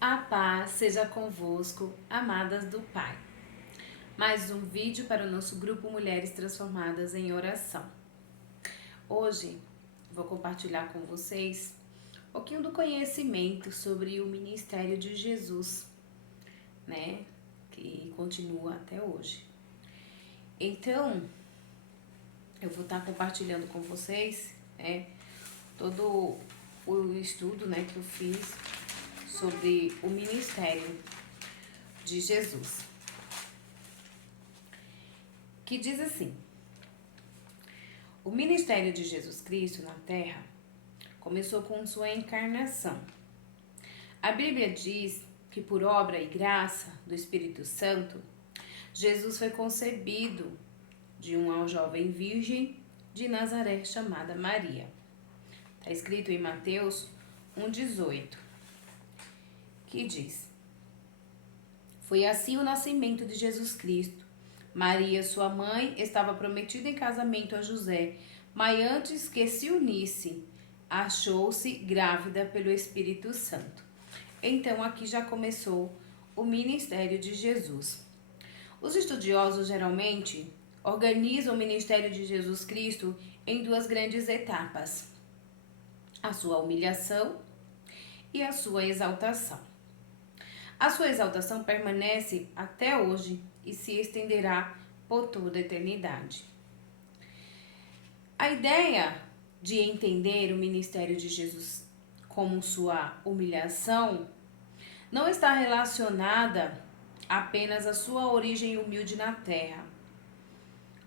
A paz seja convosco, amadas do Pai. Mais um vídeo para o nosso grupo Mulheres Transformadas em Oração. Hoje vou compartilhar com vocês um pouquinho do conhecimento sobre o ministério de Jesus, né? Que continua até hoje. Então, eu vou estar compartilhando com vocês, todo o estudo, que eu fiz sobre o ministério de Jesus, que diz assim: o ministério de Jesus Cristo na Terra começou com sua encarnação. A Bíblia diz que por obra e graça do Espírito Santo, Jesus foi concebido de uma jovem virgem de Nazaré chamada Maria. Está escrito em Mateus 1,18, que diz: foi assim o nascimento de Jesus Cristo. Maria, sua mãe, estava prometida em casamento a José, mas antes que se unisse, achou-se grávida pelo Espírito Santo. Então aqui já começou o ministério de Jesus. Os estudiosos geralmente organizam o ministério de Jesus Cristo em duas grandes etapas: a sua humilhação e a sua exaltação. A sua exaltação permanece até hoje e se estenderá por toda a eternidade. A ideia de entender o ministério de Jesus como sua humilhação não está relacionada apenas à sua origem humilde na terra,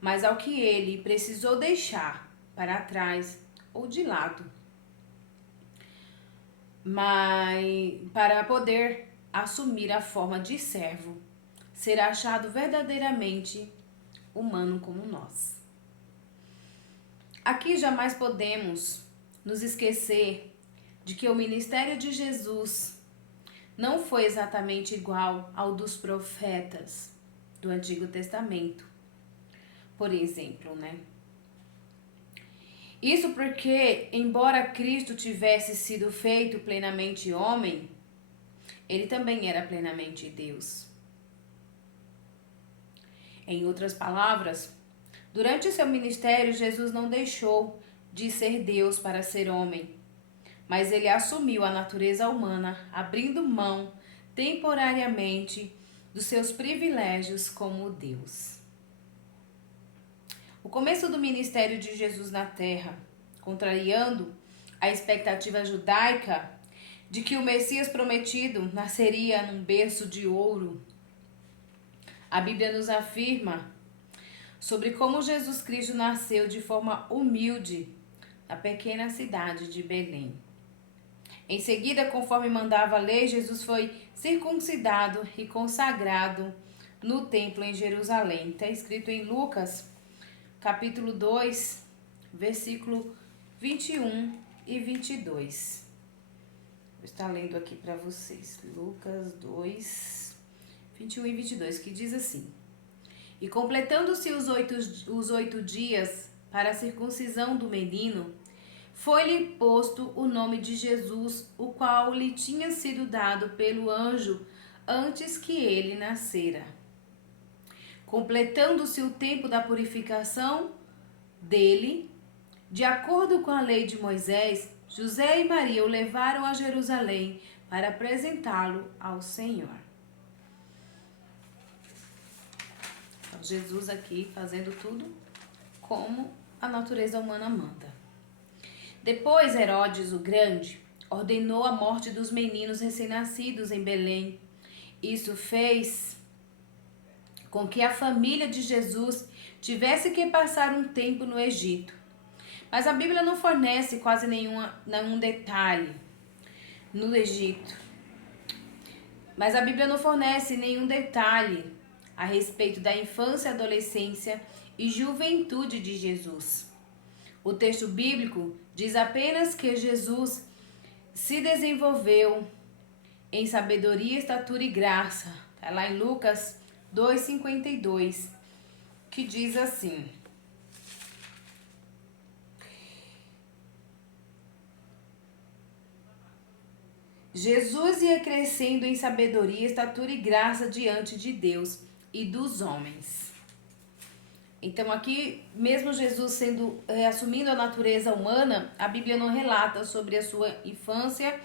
mas ao que ele precisou deixar para trás ou de lado, mas para poder assumir a forma de servo, ser achado verdadeiramente humano como nós. Aqui jamais podemos nos esquecer de que o ministério de Jesus não foi exatamente igual ao dos profetas do Antigo Testamento, por exemplo, Isso porque, embora Cristo tivesse sido feito plenamente homem, ele também era plenamente Deus. Em outras palavras, durante seu ministério, Jesus não deixou de ser Deus para ser homem, mas ele assumiu a natureza humana, abrindo mão temporariamente dos seus privilégios como Deus. O começo do ministério de Jesus na terra, contrariando a expectativa judaica de que o Messias prometido nasceria num berço de ouro, a Bíblia nos afirma sobre como Jesus Cristo nasceu de forma humilde na pequena cidade de Belém. Em seguida, conforme mandava a lei, Jesus foi circuncidado e consagrado no templo em Jerusalém. Está escrito em Lucas, capítulo 2, versículo 21 e 22. Vou estar lendo aqui para vocês. Lucas 2, 21 e 22, que diz assim: e completando-se os 8 dias para a circuncisão do menino, foi-lhe posto o nome de Jesus, o qual lhe tinha sido dado pelo anjo antes que ele nascera. Completando-se o tempo da purificação dele, de acordo com a lei de Moisés, José e Maria o levaram a Jerusalém para apresentá-lo ao Senhor. Então, Jesus aqui fazendo tudo como a natureza humana manda. Depois, Herodes o Grande ordenou a morte dos meninos recém-nascidos em Belém. Isso fez com que a família de Jesus tivesse que passar um tempo no Egito. Mas a Bíblia não fornece quase nenhum detalhe no Egito. Mas a Bíblia não fornece nenhum detalhe a respeito da infância, adolescência e juventude de Jesus. O texto bíblico diz apenas que Jesus se desenvolveu em sabedoria, estatura e graça. Está lá em Lucas 2,52, que diz assim: Jesus ia crescendo em sabedoria, estatura e graça diante de Deus e dos homens. Então aqui, mesmo Jesus assumindo a natureza humana, a Bíblia não relata sobre a sua infância,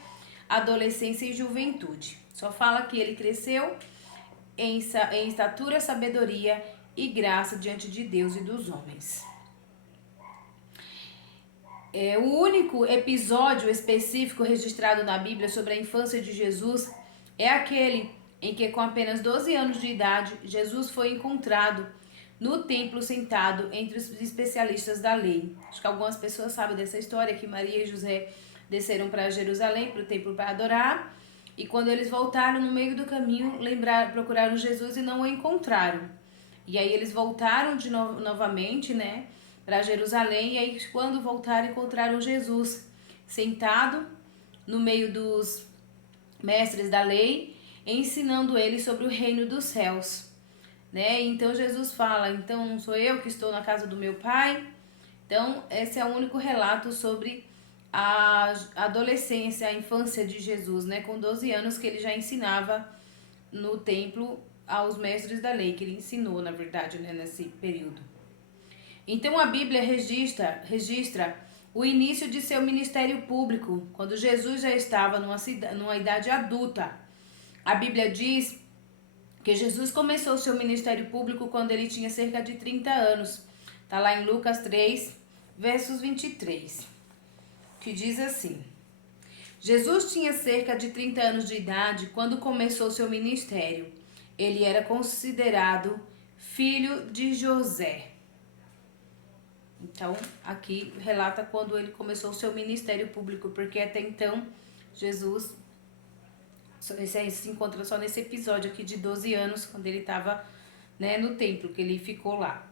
adolescência e juventude. Só fala que ele cresceu em estatura, sabedoria e graça diante de Deus e dos homens. O único episódio específico registrado na Bíblia sobre a infância de Jesus é aquele em que, com apenas 12 anos de idade, Jesus foi encontrado no templo sentado entre os especialistas da lei. Acho que algumas pessoas sabem dessa história, que Maria e José desceram para Jerusalém, para o templo, para adorar. E quando eles voltaram, no meio do caminho, procuraram Jesus e não o encontraram. E aí eles voltaram novamente, né, para Jerusalém. E aí, quando voltaram, encontraram Jesus sentado no meio dos mestres da lei, ensinando eles sobre o reino dos céus. Né? Então Jesus fala, então não sou eu que estou na casa do meu pai. Então esse é o único relato sobre a adolescência, a infância de Jesus, né? Com 12 anos que ele já ensinava no templo aos mestres da lei, que ele ensinou, na verdade, né? Nesse período. Então a Bíblia registra o início de seu ministério público, quando Jesus já estava numa idade adulta. A Bíblia diz que Jesus começou seu ministério público quando ele tinha cerca de 30 anos. Está lá em Lucas 3, versos 23, que diz assim: Jesus tinha cerca de 30 anos de idade quando começou seu ministério. Ele era considerado filho de José. Então, aqui relata quando ele começou seu ministério público, porque até então Jesus se encontra só nesse episódio aqui de 12 anos, quando ele estava, né, no templo, que ele ficou lá.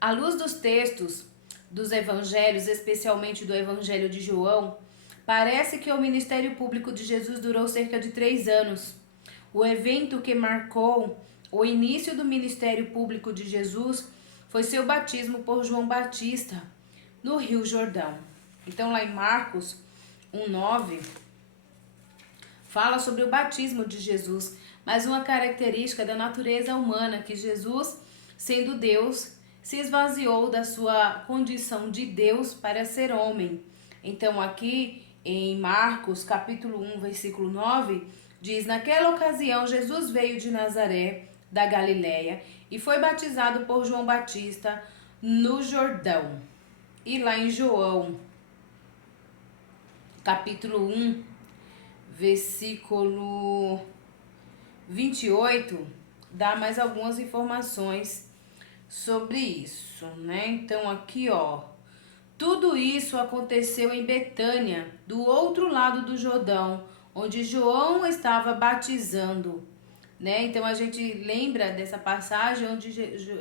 À luz dos textos dos evangelhos, especialmente do evangelho de João, parece que o ministério público de Jesus durou cerca de 3 anos. O evento que marcou o início do ministério público de Jesus foi seu batismo por João Batista no Rio Jordão. Então, lá em Marcos 1:9, fala sobre o batismo de Jesus, mas uma característica da natureza humana, que Jesus, sendo Deus, se esvaziou da sua condição de Deus para ser homem. Então aqui em Marcos capítulo 1, versículo 9, diz: naquela ocasião Jesus veio de Nazaré, da Galileia, e foi batizado por João Batista no Jordão. E lá em João capítulo 1, versículo 28, dá mais algumas informações sobre isso, né? Então aqui, ó, tudo isso aconteceu em Betânia, do outro lado do Jordão, onde João estava batizando, né? Então a gente lembra dessa passagem onde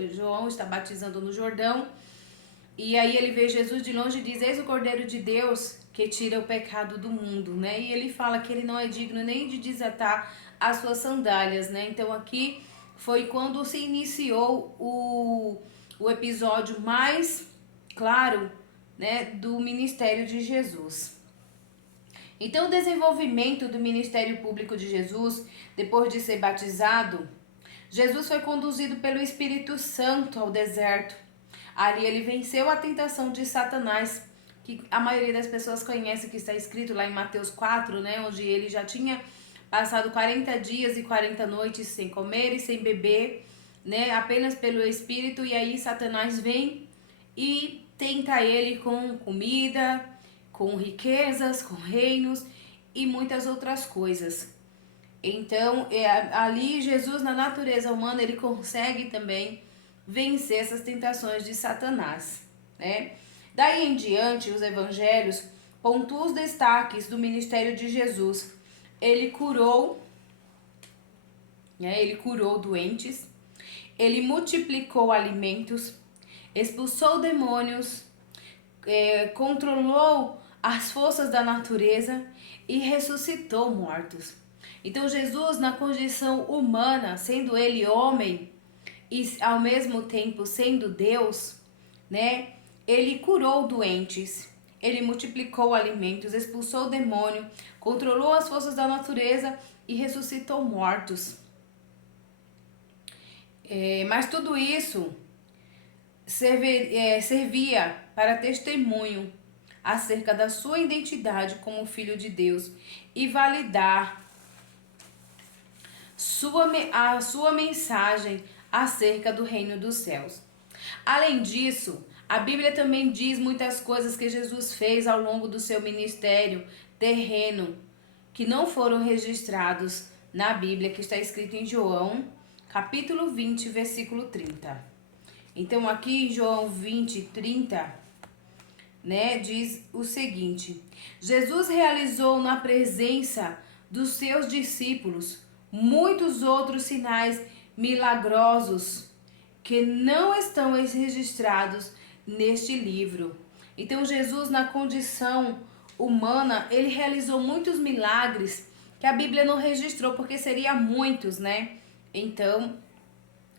João está batizando no Jordão, e aí ele vê Jesus de longe e diz: eis o Cordeiro de Deus que tira o pecado do mundo, né? E ele fala que ele não é digno nem de desatar as suas sandálias, né? Então aqui foi quando se iniciou o episódio mais claro, né, do ministério de Jesus. Então, o desenvolvimento do ministério público de Jesus, depois de ser batizado, Jesus foi conduzido pelo Espírito Santo ao deserto. Ali ele venceu a tentação de Satanás, que a maioria das pessoas conhece, que está escrito lá em Mateus 4, né, onde ele já tinha passado 40 dias e 40 noites sem comer e sem beber, né, apenas pelo Espírito, e aí Satanás vem e tenta ele com comida, com riquezas, com reinos e muitas outras coisas. Então, ali Jesus, na natureza humana, ele consegue também vencer essas tentações de Satanás, né? Daí em diante, os evangelhos pontuam os destaques do ministério de Jesus. Ele curou, né? Ele curou doentes, ele multiplicou alimentos, expulsou demônios, controlou as forças da natureza e ressuscitou mortos. Então Jesus, na condição humana, sendo ele homem e ao mesmo tempo sendo Deus, né? Ele curou doentes, ele multiplicou alimentos, expulsou o demônio, controlou as forças da natureza e ressuscitou mortos. Mas tudo isso servia para testemunho acerca da sua identidade como filho de Deus e validar a sua mensagem acerca do reino dos céus. Além disso, a Bíblia também diz muitas coisas que Jesus fez ao longo do seu ministério terreno, que não foram registrados na Bíblia, que está escrito em João, capítulo 20, versículo 30. Então, aqui em João 20, 30, diz o seguinte: Jesus realizou na presença dos seus discípulos muitos outros sinais milagrosos que não estão registrados neste livro. Então, Jesus, na condição humana, ele realizou muitos milagres que a Bíblia não registrou, porque seria muitos, né? Então,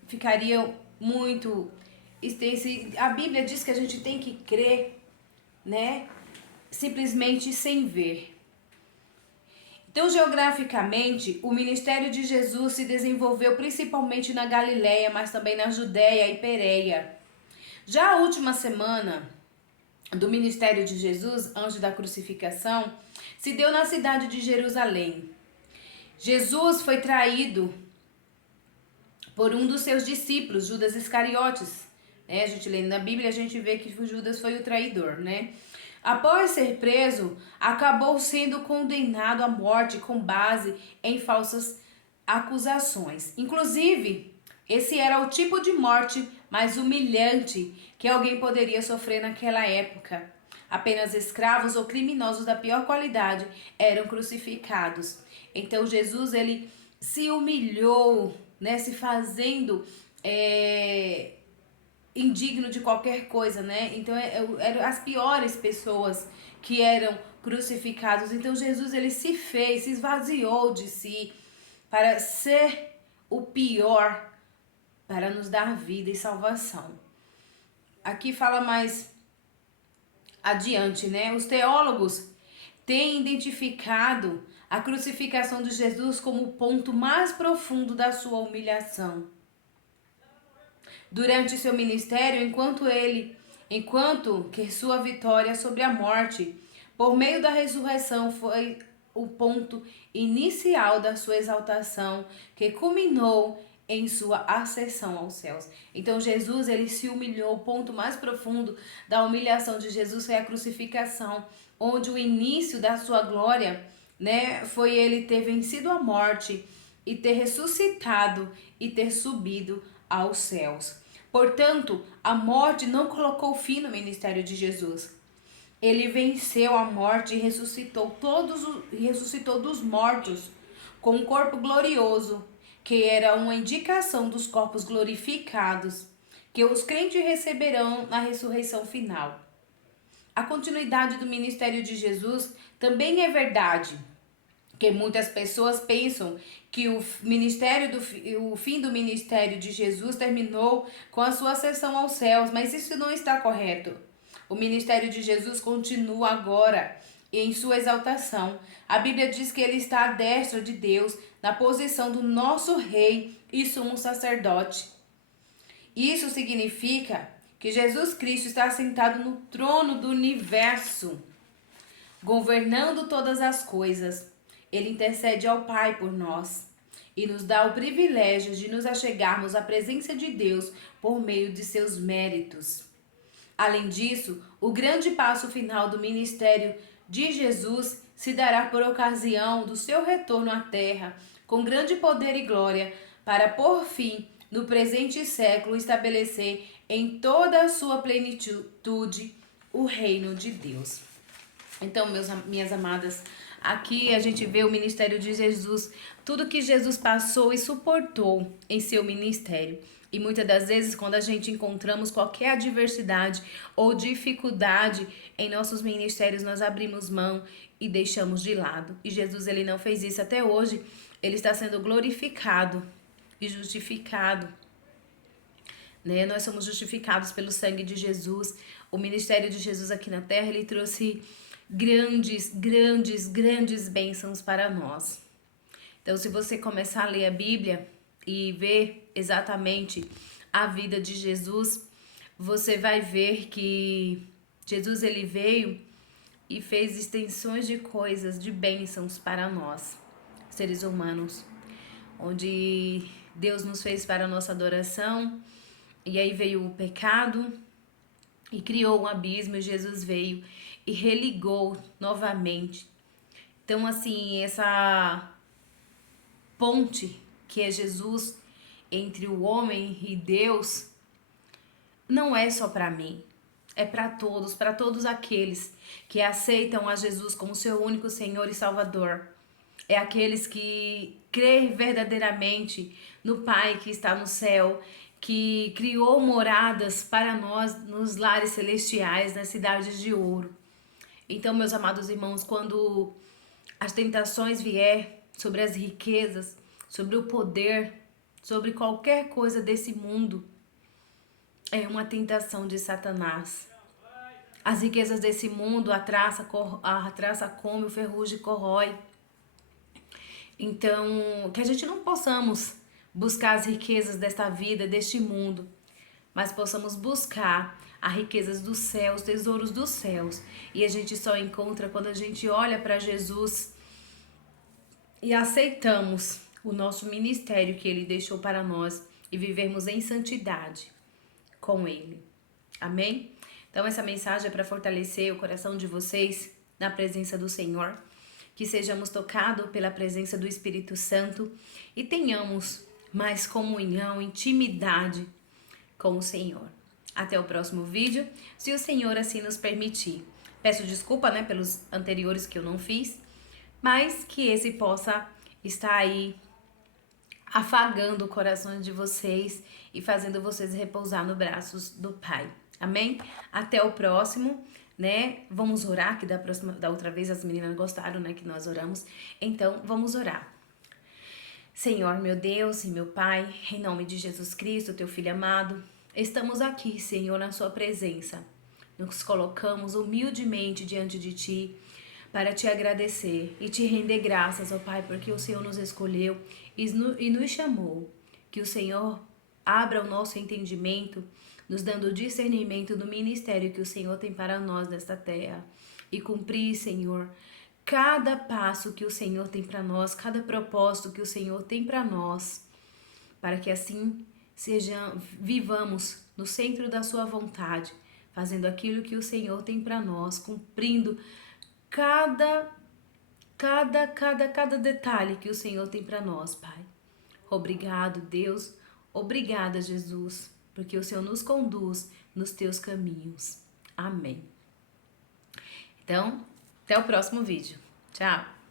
ficaria muito extenso. A Bíblia diz que a gente tem que crer, né? Simplesmente sem ver. Então, geograficamente, o ministério de Jesus se desenvolveu principalmente na Galileia, mas também na Judéia e Pérea. Já a última semana do ministério de Jesus, antes da crucificação, se deu na cidade de Jerusalém. Jesus foi traído por um dos seus discípulos, Judas Iscariotes. A gente lendo na Bíblia, a gente vê que Judas foi o traidor, né? Após ser preso, acabou sendo condenado à morte com base em falsas acusações. Inclusive, esse era o tipo de morte mais humilhante que alguém poderia sofrer naquela época. Apenas escravos ou criminosos da pior qualidade eram crucificados. Então Jesus, ele se humilhou, se fazendo indigno de qualquer coisa, né? Então eram as piores pessoas que eram crucificados. Então Jesus, ele se esvaziou de si para ser o pior, para nos dar vida e salvação. Aqui fala mais adiante, né? Os teólogos têm identificado a crucificação de Jesus como o ponto mais profundo da sua humilhação. Durante seu ministério, enquanto que sua vitória sobre a morte, por meio da ressurreição, foi o ponto inicial da sua exaltação, que culminou em sua ascensão aos céus. Então Jesus, ele se humilhou. O ponto mais profundo da humilhação de Jesus foi a crucificação, onde o início da sua glória, foi ele ter vencido a morte e ter ressuscitado e ter subido aos céus. Portanto, a morte não colocou fim no ministério de Jesus. Ele venceu a morte e ressuscitou dos mortos com um corpo glorioso, que era uma indicação dos corpos glorificados que os crentes receberão na ressurreição final. A continuidade do ministério de Jesus também é verdade, que muitas pessoas pensam que o fim do ministério de Jesus terminou com a sua ascensão aos céus, mas isso não está correto. O ministério de Jesus continua agora em sua exaltação. A Bíblia diz que ele está à destra de Deus, na posição do nosso rei e sumo sacerdote. Isso significa que Jesus Cristo está sentado no trono do universo, governando todas as coisas. Ele intercede ao Pai por nós e nos dá o privilégio de nos achegarmos à presença de Deus por meio de seus méritos. Além disso, o grande passo final do ministério de Jesus se dará por ocasião do seu retorno à terra, com grande poder e glória, para por fim, no presente século, estabelecer em toda a sua plenitude o reino de Deus. Então, minhas amadas, aqui a gente vê o ministério de Jesus, tudo que Jesus passou e suportou em seu ministério. E muitas das vezes, quando a gente encontramos qualquer adversidade ou dificuldade em nossos ministérios, nós abrimos mão e deixamos de lado. E Jesus, ele não fez isso até hoje. Ele está sendo glorificado e justificado né? Nós somos justificados pelo sangue de Jesus. O ministério de Jesus aqui na terra, ele trouxe grandes bênçãos para nós. Então, se você começar a ler a Bíblia e ver exatamente a vida de Jesus, você vai ver que Jesus, ele veio e fez extensões de coisas, de bênçãos para nós, seres humanos, onde Deus nos fez para a nossa adoração, e aí veio o pecado e criou um abismo, e Jesus veio e religou novamente. Então, assim, essa ponte que é Jesus entre o homem e Deus não é só para mim, é para todos aqueles que aceitam a Jesus como seu único Senhor e Salvador. É aqueles que creem verdadeiramente no Pai que está no céu, que criou moradas para nós nos lares celestiais, nas cidades de ouro. Então, meus amados irmãos, quando as tentações vier sobre as riquezas, sobre o poder, sobre qualquer coisa desse mundo, é uma tentação de Satanás. As riquezas desse mundo, a traça come, o ferrugem corrói. Então, que a gente não possamos buscar as riquezas desta vida, deste mundo, mas possamos buscar as riquezas dos céus, tesouros dos céus. E a gente só encontra quando a gente olha para Jesus e aceitamos o nosso ministério que Ele deixou para nós e vivermos em santidade com Ele. Amém? Então essa mensagem é para fortalecer o coração de vocês na presença do Senhor, que sejamos tocados pela presença do Espírito Santo e tenhamos mais comunhão, intimidade com o Senhor. Até o próximo vídeo, se o Senhor assim nos permitir. Peço desculpa, né, pelos anteriores que eu não fiz, mas que esse possa estar aí afagando o coração de vocês e fazendo vocês repousar nos braços do Pai. Amém? Até o próximo, né? Vamos orar, que da outra vez as meninas gostaram, né, que nós oramos. Então, vamos orar. Senhor, meu Deus e meu Pai, em nome de Jesus Cristo, teu Filho amado, estamos aqui, Senhor, na sua presença. Nos colocamos humildemente diante de Ti para Te agradecer e Te render graças, ó Pai, porque o Senhor nos escolheu e nos chamou. Que o Senhor abra o nosso entendimento, nos dando discernimento do ministério que o Senhor tem para nós nesta terra. E cumprir, Senhor, cada passo que o Senhor tem para nós, cada propósito que o Senhor tem para nós, para que assim vivamos no centro da sua vontade, fazendo aquilo que o Senhor tem para nós, cumprindo cada detalhe que o Senhor tem para nós, Pai. Obrigado, Deus. Obrigada, Jesus, porque o Senhor nos conduz nos teus caminhos. Amém. Então, até o próximo vídeo. Tchau!